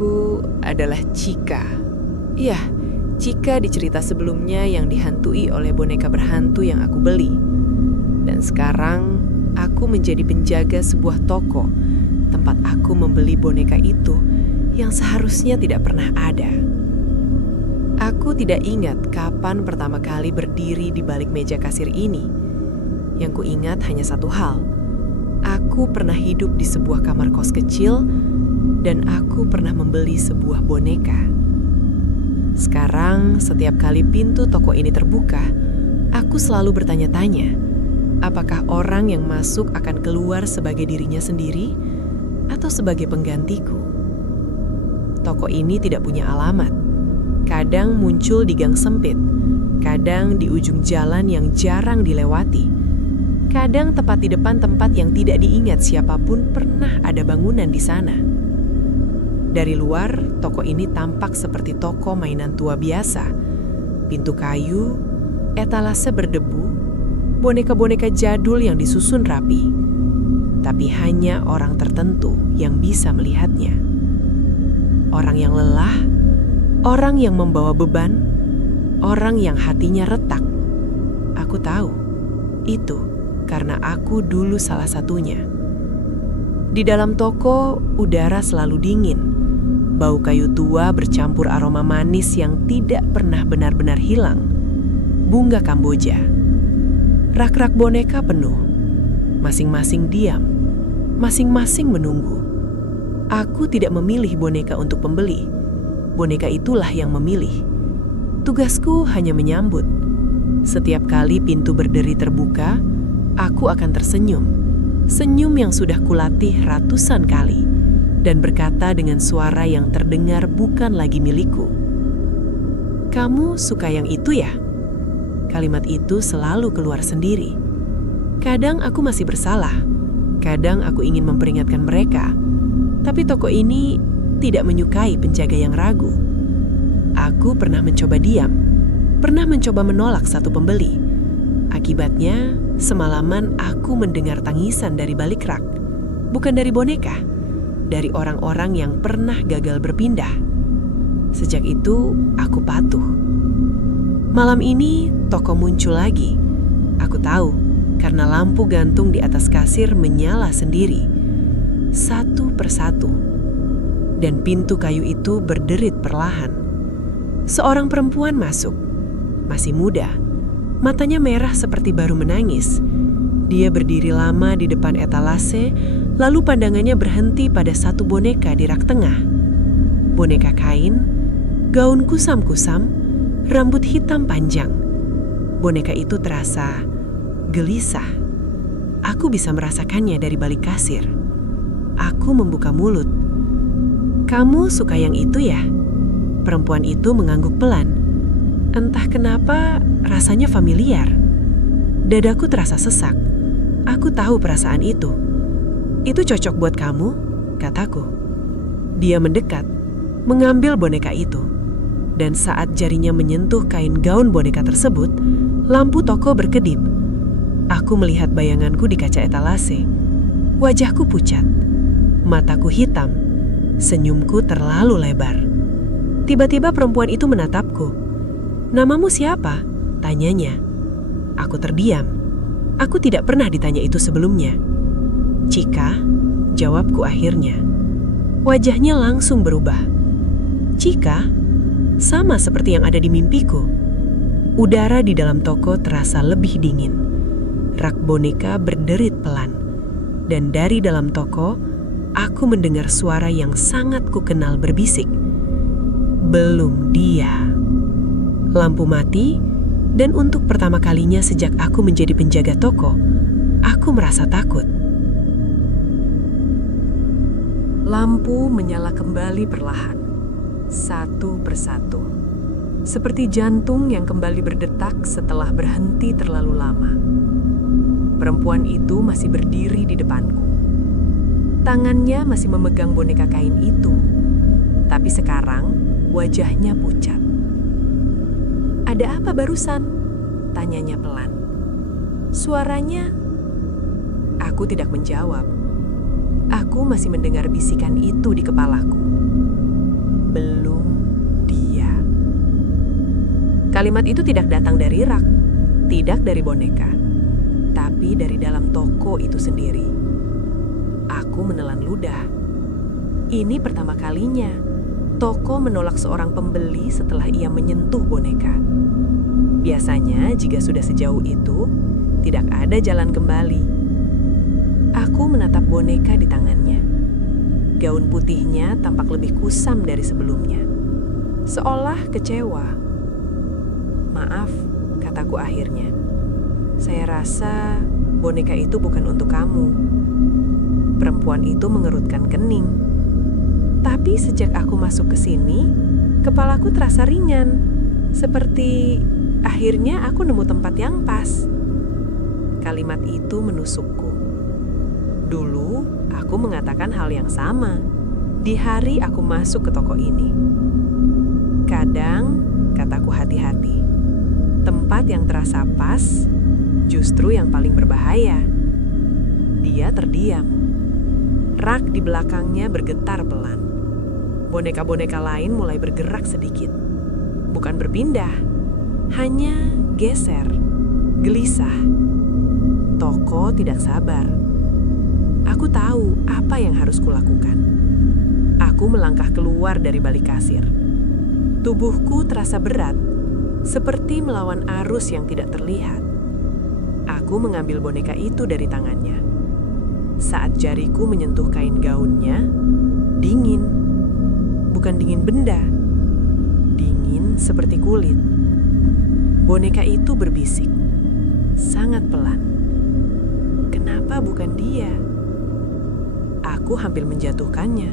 Aku adalah Chika. Iya, Chika di cerita sebelumnya yang dihantui oleh boneka berhantu yang aku beli. Dan sekarang aku menjadi penjaga sebuah toko tempat aku membeli boneka itu yang seharusnya tidak pernah ada. Aku tidak ingat kapan pertama kali berdiri di balik meja kasir ini. Yang kuingat hanya satu hal. Aku pernah hidup di sebuah kamar kos kecil dan aku pernah membeli sebuah boneka. Sekarang, setiap kali pintu toko ini terbuka, aku selalu bertanya-tanya, apakah orang yang masuk akan keluar sebagai dirinya sendiri atau sebagai penggantiku? Toko ini tidak punya alamat. Kadang muncul di gang sempit, kadang di ujung jalan yang jarang dilewati, kadang tepat di depan tempat yang tidak diingat siapapun pernah ada bangunan di sana. Dari luar, toko ini tampak seperti toko mainan tua biasa. Pintu kayu, etalase berdebu, boneka-boneka jadul yang disusun rapi. Tapi hanya orang tertentu yang bisa melihatnya. Orang yang lelah, orang yang membawa beban, orang yang hatinya retak. Aku tahu, itu karena aku dulu salah satunya. Di dalam toko, udara selalu dingin. Bau kayu tua bercampur aroma manis yang tidak pernah benar-benar hilang. Bunga Kamboja. Rak-rak boneka penuh. Masing-masing diam. Masing-masing menunggu. Aku tidak memilih boneka untuk pembeli. Boneka itulah yang memilih. Tugasku hanya menyambut. Setiap kali pintu berderi terbuka, aku akan tersenyum. Senyum yang sudah kulatih ratusan kali. Dan berkata dengan suara yang terdengar bukan lagi milikku. "Kamu suka yang itu ya?" Kalimat itu selalu keluar sendiri. Kadang aku masih bersalah. Kadang aku ingin memperingatkan mereka. Tapi toko ini tidak menyukai penjaga yang ragu. Aku pernah mencoba diam. Pernah mencoba menolak satu pembeli. Akibatnya, semalaman aku mendengar tangisan dari balik rak. Bukan dari boneka. Dari orang-orang yang pernah gagal berpindah. Sejak itu, aku patuh. Malam ini, toko muncul lagi. Aku tahu, karena lampu gantung di atas kasir menyala sendiri. Satu persatu. Dan pintu kayu itu berderit perlahan. Seorang perempuan masuk. Masih muda. Matanya merah seperti baru menangis. Dia berdiri lama di depan etalase, lalu pandangannya berhenti pada satu boneka di rak tengah. Boneka kain, gaun kusam-kusam, rambut hitam panjang. Boneka itu terasa gelisah. Aku bisa merasakannya dari balik kasir. Aku membuka mulut. "Kamu suka yang itu ya?" Perempuan itu mengangguk pelan. Entah kenapa rasanya familiar. Dadaku terasa sesak. Aku tahu perasaan itu. "Itu cocok buat kamu," kataku. Dia mendekat, mengambil boneka itu. Dan saat jarinya menyentuh kain gaun boneka tersebut, lampu toko berkedip. Aku melihat bayanganku di kaca etalase. Wajahku pucat. Mataku hitam. Senyumku terlalu lebar. Tiba-tiba perempuan itu menatapku. "Namamu siapa?" tanyanya. Aku terdiam. Aku tidak pernah ditanya itu sebelumnya. "Chika," jawabku akhirnya. Wajahnya langsung berubah. "Chika?" Sama seperti yang ada di mimpiku. Udara di dalam toko terasa lebih dingin. Rak boneka berderit pelan. Dan dari dalam toko, aku mendengar suara yang sangat kukenal berbisik. "Belum dia." Lampu mati. Dan untuk pertama kalinya sejak aku menjadi penjaga toko, aku merasa takut. Lampu menyala kembali perlahan, satu persatu. Seperti jantung yang kembali berdetak setelah berhenti terlalu lama. Perempuan itu masih berdiri di depanku. Tangannya masih memegang boneka kain itu. Tapi sekarang wajahnya pucat. "Ada apa barusan?" tanyanya pelan. Suaranya, aku tidak menjawab. Aku masih mendengar bisikan itu di kepalaku. belum dia. Kalimat itu tidak datang dari rak, tidak dari boneka, tapi dari dalam toko itu sendiri. Aku menelan ludah. Ini pertama kalinya toko menolak seorang pembeli setelah ia menyentuh boneka. Biasanya jika sudah sejauh itu, tidak ada jalan kembali. Aku menatap boneka di tangannya. Gaun putihnya tampak lebih kusam dari sebelumnya. Seolah kecewa. "Maaf," kataku akhirnya. "Saya rasa boneka itu bukan untuk kamu." Perempuan itu mengerutkan kening. Tapi sejak aku masuk ke sini, kepalaku terasa ringan. Seperti akhirnya aku nemu tempat yang pas. Kalimat itu menusukku. Dulu, aku mengatakan hal yang sama di hari aku masuk ke toko ini. Kadang, kataku hati-hati, tempat yang terasa pas justru yang paling berbahaya. Dia terdiam. Rak di belakangnya bergetar pelan. Boneka-boneka lain mulai bergerak sedikit. Bukan berpindah, hanya geser, gelisah. Toko tidak sabar. Aku tahu apa yang harus kulakukan. Aku melangkah keluar dari balik kasir. Tubuhku terasa berat, seperti melawan arus yang tidak terlihat. Aku mengambil boneka itu dari tangannya. Saat jariku menyentuh kain gaunnya, dingin. Bukan dingin benda, dingin seperti kulit. Boneka itu berbisik, sangat pelan. Kenapa bukan dia? Aku hampir menjatuhkannya.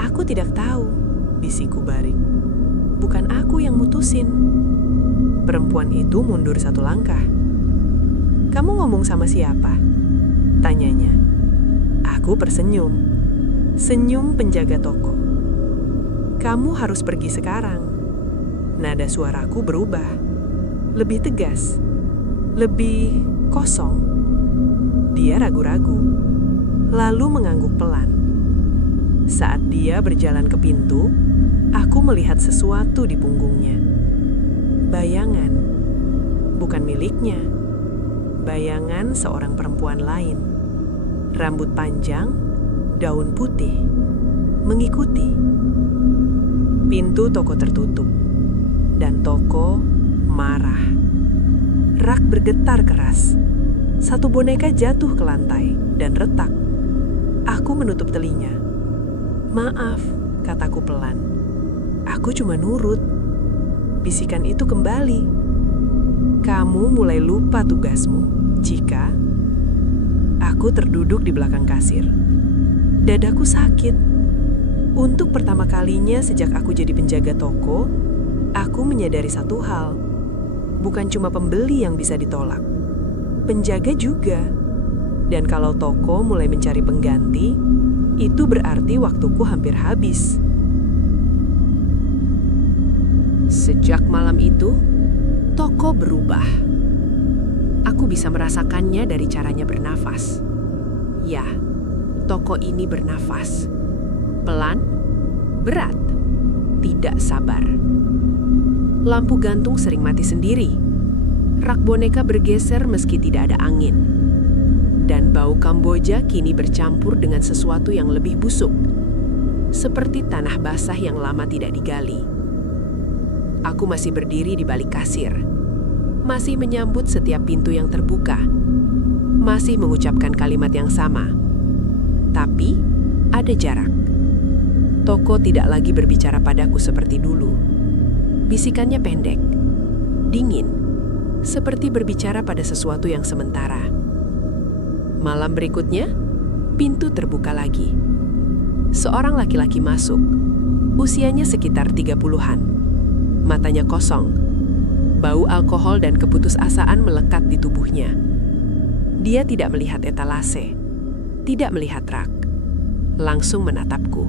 Aku tidak tahu, bisikku Barik. Bukan aku yang mutusin. Perempuan itu mundur satu langkah. "Kamu ngomong sama siapa?" tanyanya. Aku tersenyum. Senyum penjaga toko. "Kamu harus pergi sekarang." Nada suaraku berubah. Lebih tegas. Lebih kosong. Dia ragu-ragu. Lalu mengangguk pelan. Saat dia berjalan ke pintu, aku melihat sesuatu di punggungnya. Bayangan. Bukan miliknya. Bayangan seorang perempuan lain. Rambut panjang, daun putih. Mengikuti. Pintu toko tertutup. Dan toko marah. Rak bergetar keras. Satu boneka jatuh ke lantai dan retak. Aku menutup telinga. "Maaf," kataku pelan. "Aku cuma nurut." Bisikan itu kembali. "Kamu mulai lupa tugasmu, Jika." Aku terduduk di belakang kasir. Dadaku sakit. Untuk pertama kalinya sejak aku jadi penjaga toko, aku menyadari satu hal. Bukan cuma pembeli yang bisa ditolak. Penjaga juga. Dan kalau toko mulai mencari pengganti, itu berarti waktuku hampir habis. Sejak malam itu, toko berubah. Aku bisa merasakannya dari caranya bernafas. Ya, toko ini bernafas. Pelan, berat, tidak sabar. Lampu gantung sering mati sendiri. Rak boneka bergeser meski tidak ada angin. Dan bau Kamboja kini bercampur dengan sesuatu yang lebih busuk. Seperti tanah basah yang lama tidak digali. Aku masih berdiri di balik kasir. Masih menyambut setiap pintu yang terbuka. Masih mengucapkan kalimat yang sama. Tapi, ada jarak. Toko tidak lagi berbicara padaku seperti dulu. Bisikannya pendek, dingin, seperti berbicara pada sesuatu yang sementara. Malam berikutnya, pintu terbuka lagi. Seorang laki-laki masuk, usianya sekitar 30-an. Matanya kosong, bau alkohol dan keputusasaan melekat di tubuhnya. Dia tidak melihat etalase, tidak melihat rak, langsung menatapku.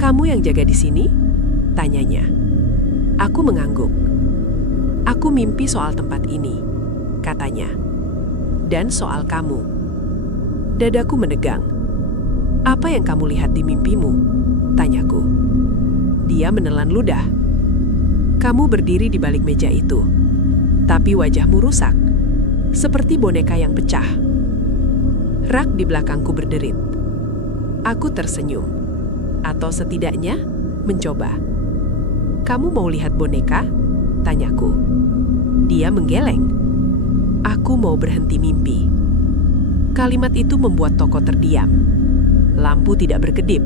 "Kamu yang jaga di sini?" tanyanya. Aku mengangguk. "Aku mimpi soal tempat ini," katanya. "Dan soal kamu." Dadaku menegang. "Apa yang kamu lihat di mimpimu?" tanyaku. Dia menelan ludah. Kamu berdiri di balik meja itu, tapi wajahmu rusak, seperti boneka yang pecah. Rak di belakangku berderit. Aku tersenyum, atau setidaknya mencoba. Kamu mau lihat boneka? Tanyaku. Dia menggeleng. Aku mau berhenti mimpi. Kalimat itu membuat Toko terdiam. Lampu tidak berkedip.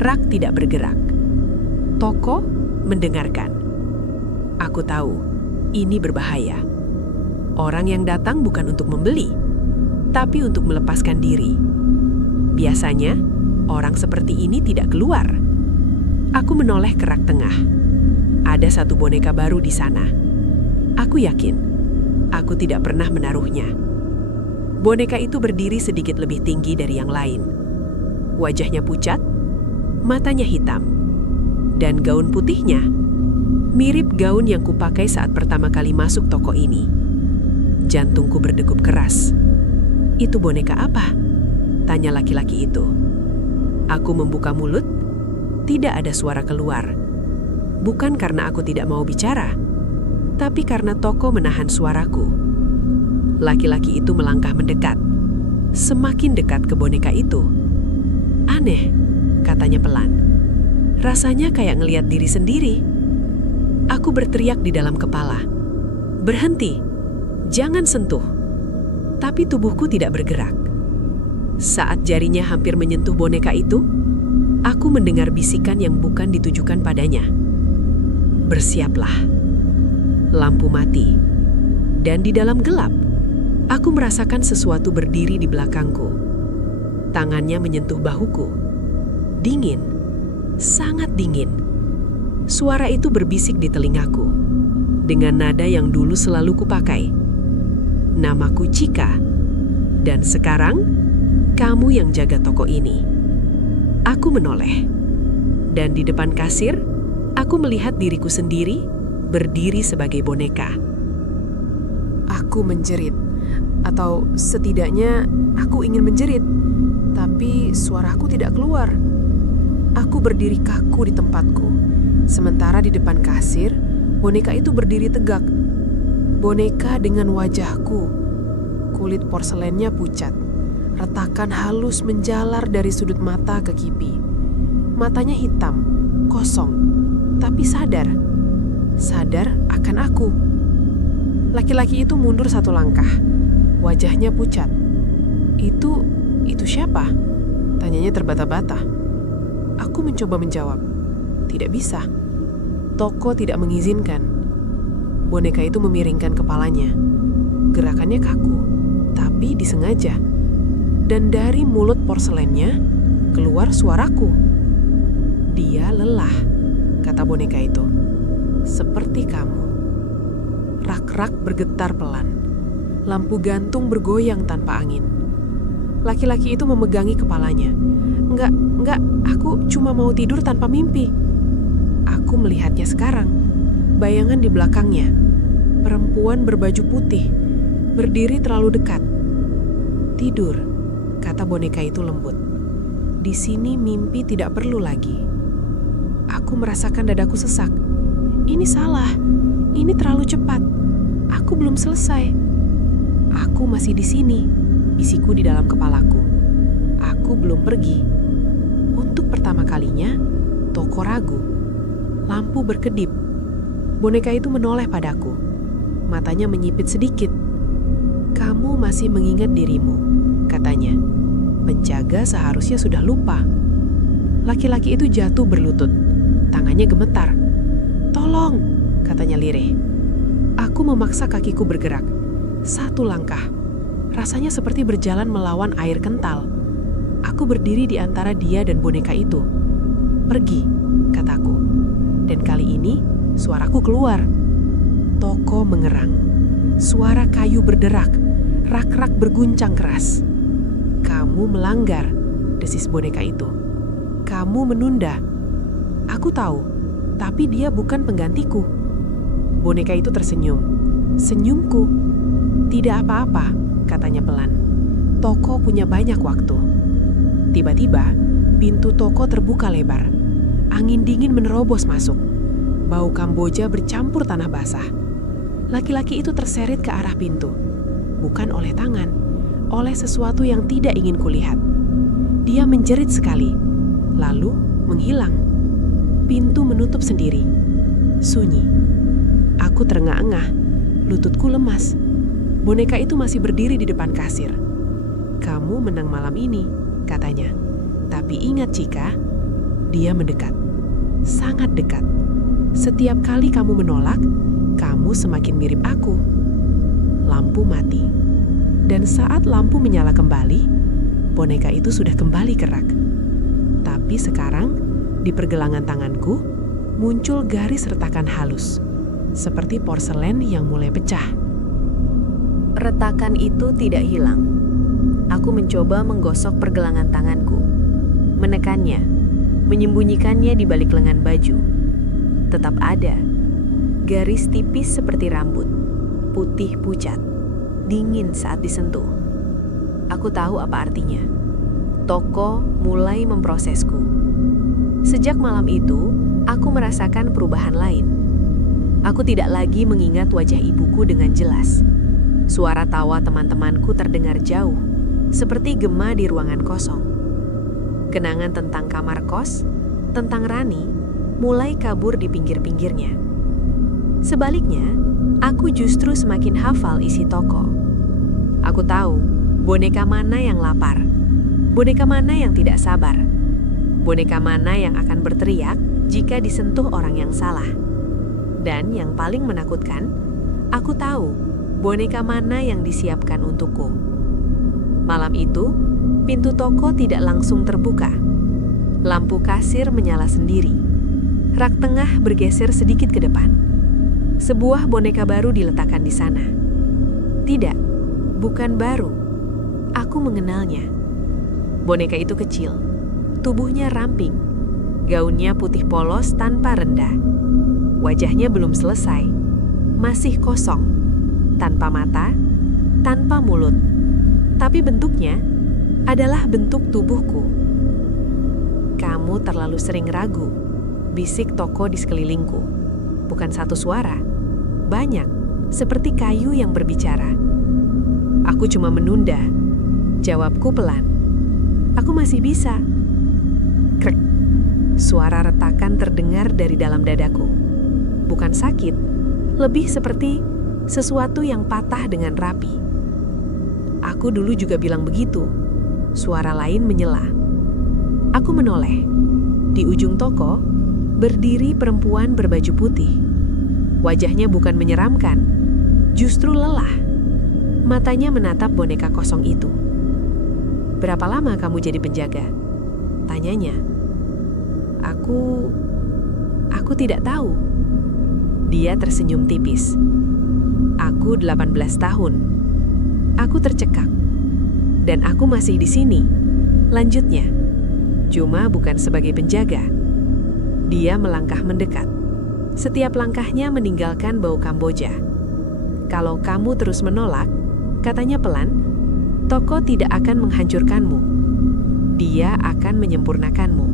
Rak tidak bergerak. Toko mendengarkan. Aku tahu, ini berbahaya. Orang yang datang bukan untuk membeli, tapi untuk melepaskan diri. Biasanya, orang seperti ini tidak keluar. Aku menoleh ke rak tengah. Ada satu boneka baru di sana. Aku yakin, aku tidak pernah menaruhnya. Boneka itu berdiri sedikit lebih tinggi dari yang lain. Wajahnya pucat, matanya hitam, dan gaun putihnya mirip gaun yang kupakai saat pertama kali masuk toko ini. Jantungku berdegup keras. Itu boneka apa? Tanya laki-laki itu. Aku membuka mulut, tidak ada suara keluar. Bukan karena aku tidak mau bicara, tapi karena Toko menahan suaraku. Laki-laki itu melangkah mendekat, semakin dekat ke boneka itu. Aneh, katanya pelan. Rasanya kayak ngelihat diri sendiri. Aku berteriak di dalam kepala. Berhenti, jangan sentuh. Tapi tubuhku tidak bergerak. Saat jarinya hampir menyentuh boneka itu, aku mendengar bisikan yang bukan ditujukan padanya. Bersiaplah. Lampu mati. Dan di dalam gelap, aku merasakan sesuatu berdiri di belakangku. Tangannya menyentuh bahuku. Dingin. Sangat dingin. Suara itu berbisik di telingaku. Dengan nada yang dulu selalu kupakai. Namaku Chika. Dan sekarang, kamu yang jaga toko ini. Aku menoleh. Dan di depan kasir, aku melihat diriku sendiri berdiri sebagai boneka. Aku menjerit. Atau setidaknya aku ingin menjerit. Tapi suaraku tidak keluar. Aku berdiri kaku di tempatku. Sementara di depan kasir, boneka itu berdiri tegak. Boneka dengan wajahku. Kulit porselennya pucat. Retakan halus menjalar dari sudut mata ke pipi. Matanya hitam, kosong, tapi sadar. Sadar akan aku. Laki-laki itu mundur satu langkah. Wajahnya pucat. Itu siapa? Tanyanya terbata-bata. Aku mencoba menjawab. Tidak bisa. Toko tidak mengizinkan. Boneka itu memiringkan kepalanya. Gerakannya kaku, tapi disengaja. Dan dari mulut porselennya keluar suaraku. Dia lelah, kata boneka itu. Seperti kamu. Rak-rak bergetar pelan. Lampu gantung bergoyang tanpa angin. Laki-laki itu memegangi kepalanya. Enggak, aku cuma mau tidur tanpa mimpi. Aku melihatnya sekarang. Bayangan di belakangnya. Perempuan berbaju putih. Berdiri terlalu dekat. Tidur, kata boneka itu lembut. Di sini mimpi tidak perlu lagi. Aku merasakan dadaku sesak. Ini salah. Ini terlalu cepat. Aku belum selesai. Aku masih di sini, bisiku di dalam kepalaku. Aku belum pergi. Untuk pertama kalinya, Toko ragu. Lampu berkedip. Boneka itu menoleh padaku. Matanya menyipit sedikit. Kamu masih mengingat dirimu, katanya. Penjaga seharusnya sudah lupa. Laki-laki itu jatuh berlutut. Tangannya gemetar. Tolong, katanya lirih. Aku memaksa kakiku bergerak. Satu langkah. Rasanya seperti berjalan melawan air kental. Aku berdiri di antara dia dan boneka itu. Pergi, kataku. Dan kali ini, suaraku keluar. Toko mengerang. Suara kayu berderak. Rak-rak berguncang keras. Kamu melanggar, desis boneka itu. Kamu menunda. Aku tahu, tapi dia bukan penggantiku. Boneka itu tersenyum. Senyumku. Tidak apa-apa, katanya pelan. Toko punya banyak waktu. Tiba-tiba, pintu toko terbuka lebar. Angin dingin menerobos masuk. Bau Kamboja bercampur tanah basah. Laki-laki itu terseret ke arah pintu. Bukan oleh tangan, oleh sesuatu yang tidak ingin kulihat. Dia menjerit sekali, lalu menghilang. Pintu menutup sendiri. Sunyi. Aku terengah-engah, lututku lemas. Boneka itu masih berdiri di depan kasir. "Kamu menang malam ini," katanya. "Tapi ingat, Cika," dia mendekat. Sangat dekat. "Setiap kali kamu menolak, kamu semakin mirip aku." Lampu mati. Dan saat lampu menyala kembali, boneka itu sudah kembali gerak. Tapi sekarang, di pergelangan tanganku, muncul garis retakan halus, seperti porselen yang mulai pecah. Retakan itu tidak hilang. Aku mencoba menggosok pergelangan tanganku, menekannya, menyembunyikannya di balik lengan baju. Tetap ada. Garis tipis seperti rambut, putih pucat, dingin saat disentuh. Aku tahu apa artinya. Toko mulai memprosesku. Sejak malam itu, aku merasakan perubahan lain. Aku tidak lagi mengingat wajah ibuku dengan jelas. Suara tawa teman-temanku terdengar jauh, seperti gema di ruangan kosong. Kenangan tentang kamar kos, tentang Rani, mulai kabur di pinggir-pinggirnya. Sebaliknya, aku justru semakin hafal isi toko. Aku tahu boneka mana yang lapar, boneka mana yang tidak sabar, boneka mana yang akan berteriak jika disentuh orang yang salah. Dan yang paling menakutkan, aku tahu boneka mana yang disiapkan untukku. Malam itu, pintu toko tidak langsung terbuka. Lampu kasir menyala sendiri. Rak tengah bergeser sedikit ke depan. Sebuah boneka baru diletakkan di sana. Tidak, bukan baru. Aku mengenalnya. Boneka itu kecil, tubuhnya ramping, gaunnya putih polos tanpa rendah. Wajahnya belum selesai, masih kosong. Tanpa mata, tanpa mulut. Tapi bentuknya adalah bentuk tubuhku. "Kamu terlalu sering ragu," bisik toko di sekelilingku. Bukan satu suara, banyak, seperti kayu yang berbicara. Aku cuma menunda. Jawabku pelan. "Aku masih bisa." Krek. Suara retakan terdengar dari dalam dadaku. Bukan sakit, lebih seperti sesuatu yang patah dengan rapi. Aku dulu juga bilang begitu. Suara lain menyela. Aku menoleh. Di ujung toko, berdiri perempuan berbaju putih. Wajahnya bukan menyeramkan, justru lelah. Matanya menatap boneka kosong itu. "Berapa lama kamu jadi penjaga?" tanyanya. Aku tidak tahu." Dia tersenyum tipis. "Aku 18 tahun. Aku tercekak. Dan aku masih di sini," lanjutnya. "Cuma bukan sebagai penjaga." Dia melangkah mendekat. Setiap langkahnya meninggalkan bau Kamboja. "Kalau kamu terus menolak," katanya pelan, "toko tidak akan menghancurkanmu. Dia akan menyempurnakanmu."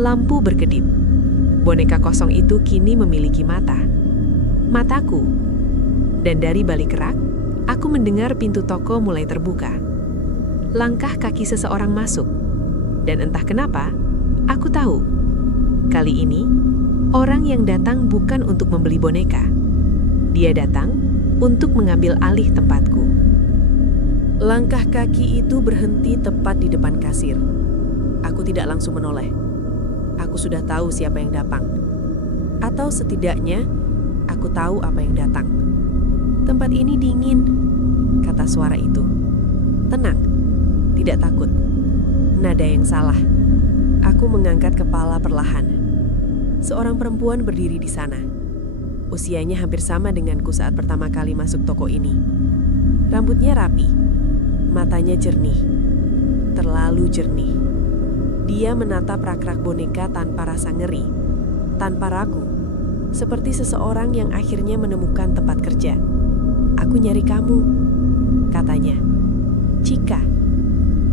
Lampu berkedip. Boneka kosong itu kini memiliki mata. Mataku. Dan dari balik rak, aku mendengar pintu toko mulai terbuka. Langkah kaki seseorang masuk. Dan entah kenapa, aku tahu. Kali ini, orang yang datang bukan untuk membeli boneka. Dia datang untuk mengambil alih tempatku. Langkah kaki itu berhenti tepat di depan kasir. Aku tidak langsung menoleh. Aku sudah tahu siapa yang datang. Atau setidaknya, aku tahu apa yang datang. "Tempat ini dingin," kata suara itu. "Tenang, tidak takut." Nada yang salah. Aku mengangkat kepala perlahan. Seorang perempuan berdiri di sana. Usianya hampir sama denganku saat pertama kali masuk toko ini. Rambutnya rapi, matanya jernih, terlalu jernih. Dia menatap rak-rak boneka tanpa rasa ngeri, tanpa ragu, seperti seseorang yang akhirnya menemukan tempat kerja. "Aku nyari kamu," katanya. "Cika."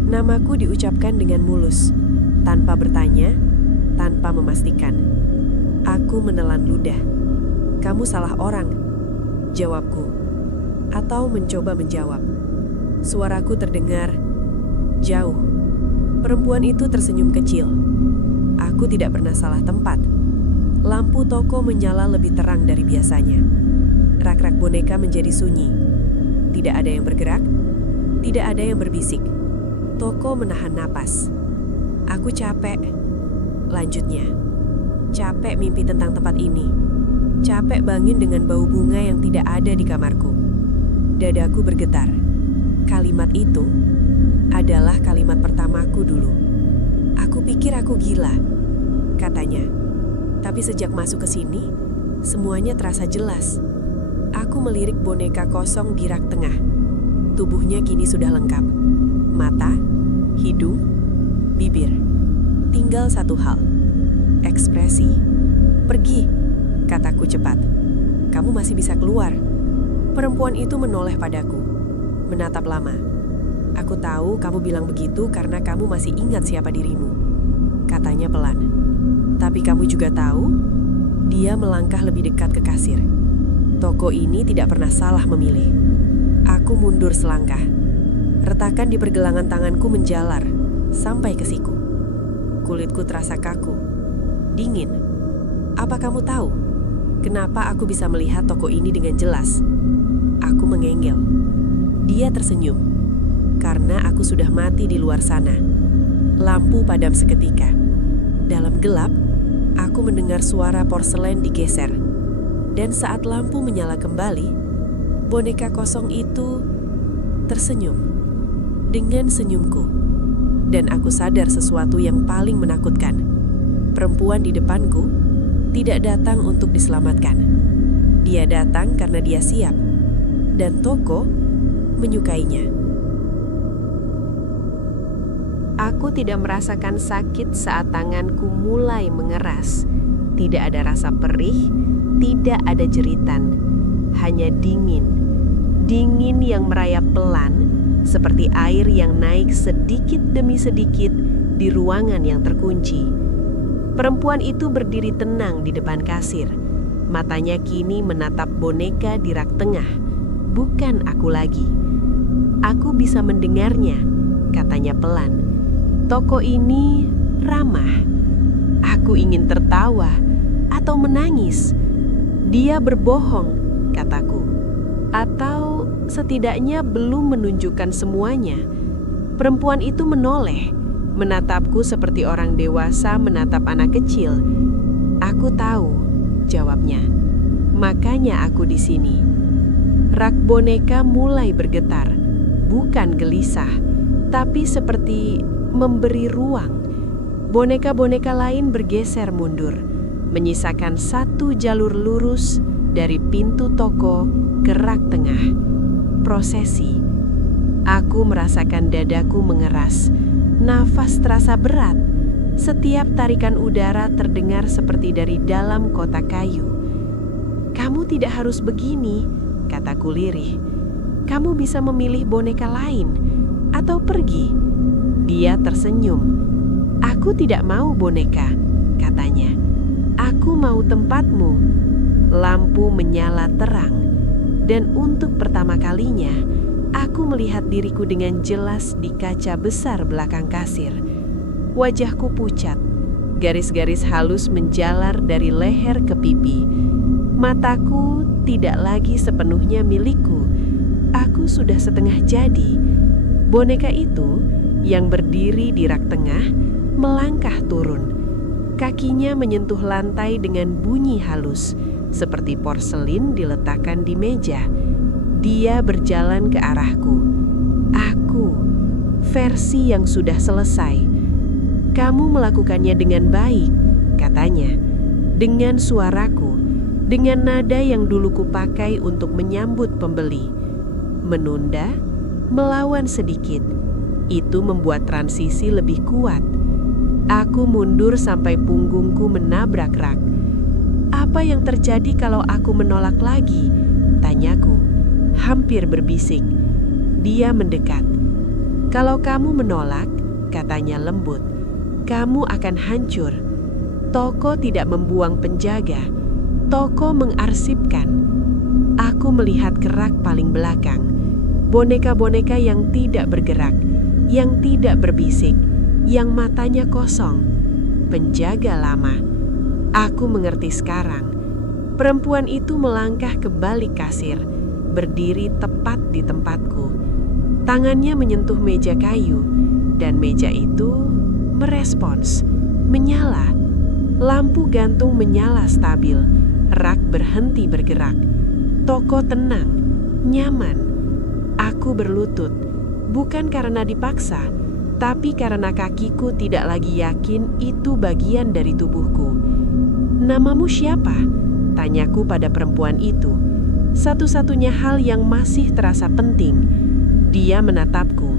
Namaku diucapkan dengan mulus, tanpa bertanya, tanpa memastikan. Aku menelan ludah. "Kamu salah orang," jawabku. Atau mencoba menjawab. Suaraku terdengar jauh. Perempuan itu tersenyum kecil. Aku tidak pernah salah tempat. Lampu toko menyala lebih terang dari biasanya. Rak-rak boneka menjadi sunyi. Tidak ada yang bergerak, tidak ada yang berbisik. Toko menahan napas. "Aku capek," lanjutnya. "Capek mimpi tentang tempat ini. Capek bangun dengan bau bunga yang tidak ada di kamarku." Dadaku bergetar. Kalimat itu adalah kalimat pertamaku dulu. "Aku pikir aku gila," katanya. "Tapi sejak masuk ke sini, semuanya terasa jelas." Aku melirik boneka kosong di rak tengah. Tubuhnya kini sudah lengkap. Mata, hidung, bibir. Tinggal satu hal. Ekspresi. "Pergi," kataku cepat. "Kamu masih bisa keluar." Perempuan itu menoleh padaku, menatap lama. "Aku tahu kamu bilang begitu karena kamu masih ingat siapa dirimu," katanya pelan. "Tapi kamu juga tahu," dia melangkah lebih dekat ke kasir. "Toko ini tidak pernah salah memilih." Aku mundur selangkah. Retakan di pergelangan tanganku menjalar sampai ke siku. Kulitku terasa kaku, dingin. "Apa kamu tahu kenapa aku bisa melihat toko ini dengan jelas?" Aku mengenggel. Dia tersenyum. "Karena aku sudah mati di luar sana." Lampu padam seketika. Dalam gelap, aku mendengar suara porselen digeser. Dan saat lampu menyala kembali, boneka kosong itu tersenyum dengan senyumku. Dan aku sadar sesuatu yang paling menakutkan. Perempuan di depanku tidak datang untuk diselamatkan. Dia datang karena dia siap. Dan toko menyukainya. Aku tidak merasakan sakit saat tanganku mulai mengeras. Tidak ada rasa perih, tidak ada jeritan. Hanya dingin. Dingin yang merayap pelan, seperti air yang naik sedikit demi sedikit di ruangan yang terkunci. Perempuan itu berdiri tenang di depan kasir. Matanya kini menatap boneka di rak tengah. Bukan aku lagi. "Aku bisa mendengarnya," katanya pelan. "Toko ini ramah." Aku ingin tertawa atau menangis. "Dia berbohong," kataku. Atau setidaknya belum menunjukkan semuanya. Perempuan itu menoleh, menatapku seperti orang dewasa menatap anak kecil. "Aku tahu," jawabnya. "Makanya aku di sini." Rak boneka mulai bergetar, bukan gelisah, tapi seperti memberi ruang. Boneka-boneka lain bergeser mundur, menyisakan satu jalur lurus dari pintu toko ke rak tengah. Prosesi. Aku merasakan dadaku mengeras, nafas terasa berat. Setiap tarikan udara terdengar seperti dari dalam kotak kayu. "Kamu tidak harus begini," kataku lirih. "Kamu bisa memilih boneka lain atau pergi." Dia tersenyum. "Aku tidak mau boneka," katanya. "Aku mau tempatmu." Lampu menyala terang, dan untuk pertama kalinya, aku melihat diriku dengan jelas di kaca besar belakang kasir. Wajahku pucat, garis-garis halus menjalar dari leher ke pipi. Mataku tidak lagi sepenuhnya milikku. Aku sudah setengah jadi. Boneka itu yang berdiri di rak tengah melangkah turun. Kakinya menyentuh lantai dengan bunyi halus, seperti porselin diletakkan di meja. Dia berjalan ke arahku. Aku, versi yang sudah selesai. "Kamu melakukannya dengan baik," katanya. Dengan suaraku, dengan nada yang dulu kupakai untuk menyambut pembeli. Menunda, melawan sedikit. Itu membuat transisi lebih kuat. Aku mundur sampai punggungku menabrak rak. "Apa yang terjadi kalau aku menolak lagi?" tanyaku, hampir berbisik. Dia mendekat. "Kalau kamu menolak," katanya lembut, "kamu akan hancur. Toko tidak membuang penjaga, toko mengarsipkan. Aku melihat kerak paling belakang, boneka-boneka yang tidak bergerak, yang tidak berbisik, yang matanya kosong. Penjaga lama. Aku mengerti sekarang. Perempuan itu melangkah ke balik kasir, berdiri tepat di tempatku. Tangannya menyentuh meja kayu, dan meja itu merespons, menyala. Lampu gantung menyala stabil, rak berhenti bergerak. Toko tenang, nyaman. Aku berlutut, bukan karena dipaksa, tapi karena kakiku tidak lagi yakin itu bagian dari tubuhku. "Namamu siapa?" tanyaku pada perempuan itu. Satu-satunya hal yang masih terasa penting. Dia menatapku,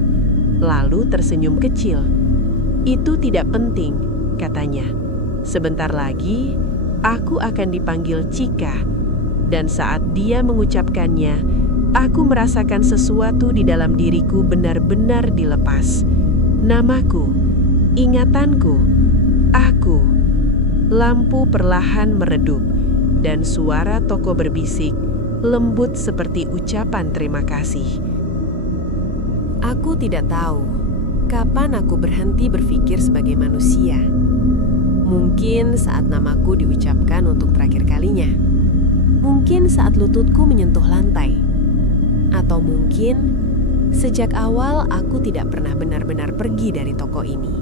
lalu tersenyum kecil. "Itu tidak penting," katanya. "Sebentar lagi, aku akan dipanggil Cika." Dan saat dia mengucapkannya, aku merasakan sesuatu di dalam diriku benar-benar dilepas. Namaku, ingatanku, aku. Lampu perlahan meredup, dan suara toko berbisik, lembut seperti ucapan terima kasih. Aku tidak tahu kapan aku berhenti berpikir sebagai manusia. Mungkin saat namaku diucapkan untuk terakhir kalinya. Mungkin saat lututku menyentuh lantai. Atau mungkin sejak awal aku tidak pernah benar-benar pergi dari toko ini.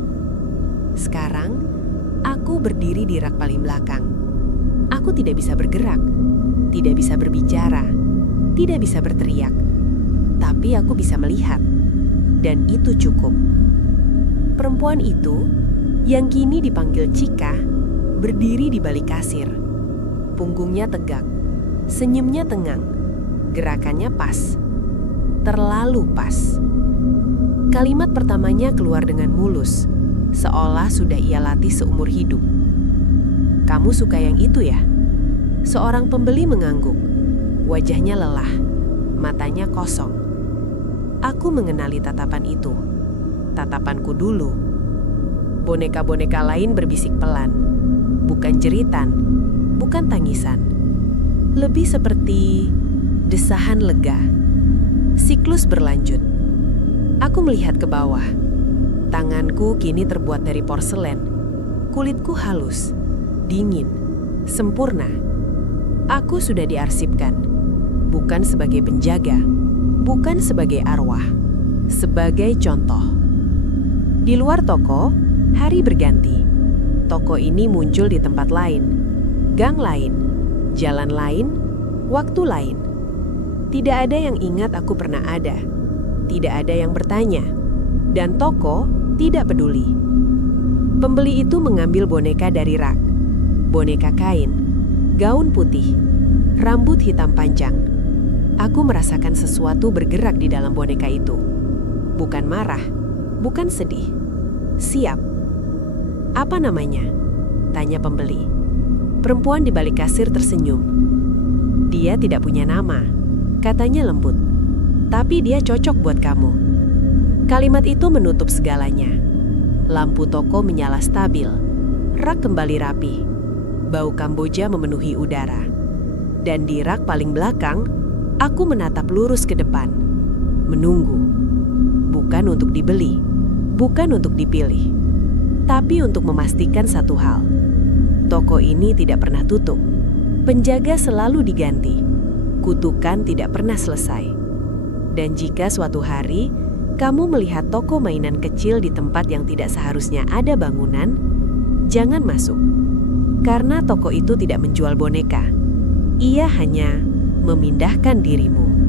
Sekarang, aku berdiri di rak paling belakang. Aku tidak bisa bergerak, tidak bisa berbicara, tidak bisa berteriak. Tapi aku bisa melihat, dan itu cukup. Perempuan itu, yang kini dipanggil Cika, berdiri di balik kasir. Punggungnya tegak, senyumnya tengang, gerakannya pas. Terlalu pas. Kalimat pertamanya keluar dengan mulus, seolah sudah ia latih seumur hidup. "Kamu suka yang itu ya?" Seorang pembeli mengangguk. Wajahnya lelah, matanya kosong. Aku mengenali tatapan itu. Tatapanku dulu. Boneka-boneka lain berbisik pelan. Bukan jeritan, bukan tangisan. Lebih seperti desahan lega. Siklus berlanjut. Aku melihat ke bawah. Tanganku kini terbuat dari porselen. Kulitku halus, dingin, sempurna. Aku sudah diarsipkan. Bukan sebagai penjaga, bukan sebagai arwah, sebagai contoh. Di luar toko, hari berganti. Toko ini muncul di tempat lain, gang lain, jalan lain, waktu lain. Tidak ada yang ingat aku pernah ada. Tidak ada yang bertanya. Dan toko tidak peduli. Pembeli itu mengambil boneka dari rak. Boneka kain, gaun putih, rambut hitam panjang. Aku merasakan sesuatu bergerak di dalam boneka itu. Bukan marah, bukan sedih. Siap. "Apa namanya?" tanya pembeli. Perempuan di balik kasir tersenyum. "Dia tidak punya nama," katanya lembut. "Tapi dia cocok buat kamu." Kalimat itu menutup segalanya. Lampu toko menyala stabil. Rak kembali rapi. Bau Kamboja memenuhi udara. Dan di rak paling belakang, aku menatap lurus ke depan. Menunggu. Bukan untuk dibeli, bukan untuk dipilih, tapi untuk memastikan satu hal. Toko ini tidak pernah tutup. Penjaga selalu diganti. Kutukan tidak pernah selesai. Dan jika suatu hari kamu melihat toko mainan kecil di tempat yang tidak seharusnya ada bangunan, jangan masuk. Karena toko itu tidak menjual boneka. Ia hanya memindahkan dirimu.